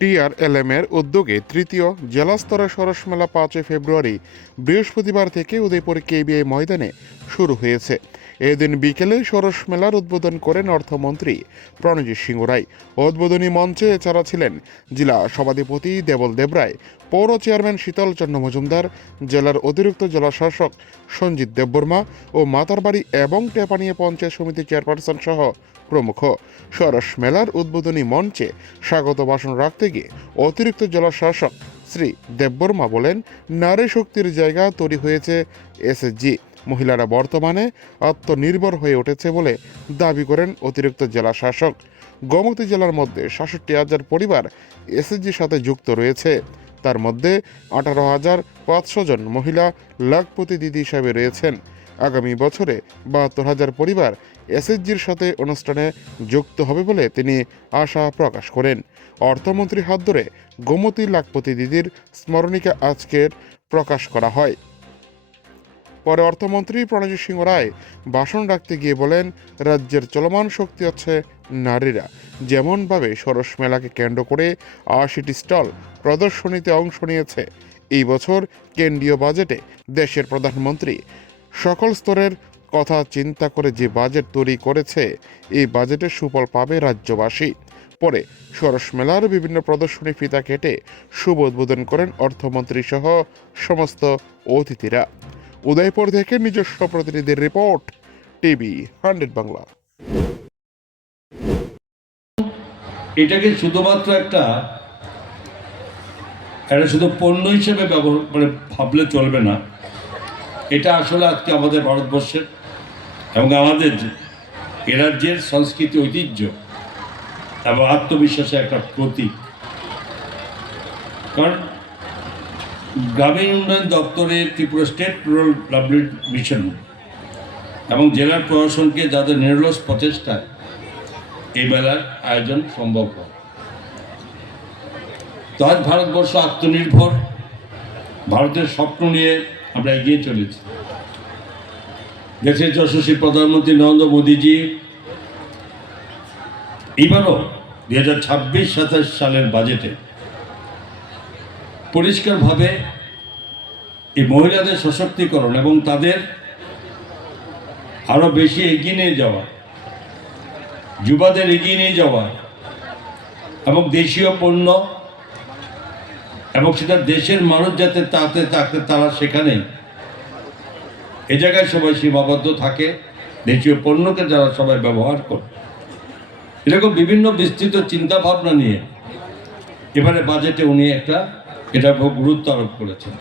TRLM এর উদ্যোগে তৃতীয় জেলা স্তরের সরস মেলা 5 ফেব্রুয়ারি বৃহস্পতিবার থেকে উদয়পুর কেবিআই ময়দানে শুরু হয়েছে। এদিন বিকেলে সরস মেলার উদ্বোধন করেন অর্থমন্ত্রী প্রণজিৎ সিংহ রায়। উদ্বোধনী মঞ্চে এছাড়া ছিলেন জেলা সভাধিপতি দেবল দেবরায়, পৌর চেয়ারম্যান শীতল চন্দ্র মজুমদার, জেলার অতিরিক্ত জেলাশাসক সঞ্জিত দেববর্মা ও মাতারবাড়ি এবং টেপানিয়া পঞ্চায়েত সমিতি চেয়ারপারসন সহ প্রমুখ। সরস মেলার উদ্বোধনী মঞ্চে স্বাগত ভাষণ রাখতে গিয়ে অতিরিক্ত জেলাশাসক শ্রী দেববর্মা বলেন, নারী শক্তির জায়গা তৈরি হয়েছে এসএসজি। মহিলারা বর্তমানে আত্মনির্ভর হয়ে উঠেছে বলে দাবি করেন অতিরিক্ত জেলা শাসক। গোমতী জেলার মধ্যে ৬৭,০০০ পরিবার এসএসজির সাথে যুক্ত রয়েছে। তার মধ্যে ১৮,৫০০ জন মহিলা লাখপতি দিদি হিসাবে রয়েছেন। আগামী বছরে ৭২,০০০ পরিবার এসএসজির সাথে অনুষ্ঠানে যুক্ত হবে বলে তিনি আশা প্রকাশ করেন। অর্থমন্ত্রীর হাত ধরে গোমতী লাখপতি দিদির স্মরণিকা আজকের প্রকাশ করা হয়। পরে অর্থমন্ত্রী প্রণজিৎ সিংহ রায় ভাষণ রাখতে গিয়ে বলেন, রাজ্যের চলমান শক্তি হচ্ছে নারীরা। যেমনভাবে সরস মেলাকে কেন্দ্র করে ৮০টি স্টল প্রদর্শনীতে অংশ নিয়েছে। এই বছর কেন্দ্রীয় বাজেটে দেশের প্রধানমন্ত্রী সকল স্তরের কথা চিন্তা করে যে বাজেট তৈরি করেছে, এই বাজেটের সুফল পাবে রাজ্যবাসী। পরে সরস মেলার বিভিন্ন প্রদর্শনী ফিতা কেটে শুভ উদ্বোধন করেন অর্থমন্ত্রী সহ সমস্ত অতিথিরা। উদয়পুর থেকে নিজস্ব প্রতিনিধির রিপোর্ট, টিভি 100 বাংলা। এটাকে শুধুমাত্র একটা শুধু পণ্য হিসেবে ব্যবহার ভাবলে চলবে না। এটা আসলে আজকে আমাদের ভারতবর্ষের এবং আমাদের এ রাজ্যের সংস্কৃতি, ঐতিহ্য এবং আত্মবিশ্বাসের একটা প্রতীক। কারণ গ্রামীণ উন্নয়ন দপ্তরের Tripura state rural livelihood mission এবং জেলার প্রশাসনকে যাদের নিরলস প্রচেষ্টায় এই মেলার আয়োজন সম্ভব হয়। তো আজ ভারতবর্ষ আত্মনির্ভর ভারতের স্বপ্ন নিয়ে আমরা এগিয়ে চলেছি। দেশের যশস্বী প্রধানমন্ত্রী নরেন্দ্র মোদীজি এবারও 2026-27 সালের বাজেটে পরিষ্কারভাবে এই মহিলাদের সশক্তিকরণ এবং তাদের আরও বেশি এগিয়ে নিয়ে যাওয়া, যুবাদের এগিয়ে নিয়ে যাওয়া এবং দেশীয় পণ্য এবং সেটা দেশের মানুষ যাতে তারা সেখানে এ জায়গায় সবাই সীমাবদ্ধ থাকে, দেশীয় পণ্যকে যারা সবাই ব্যবহার করে, এরকম বিভিন্ন বিস্তৃত চিন্তা ভাবনা নিয়ে এবারে বাজেটে উনি এটা খুব গুরুত্ব আরোপ করেছেন।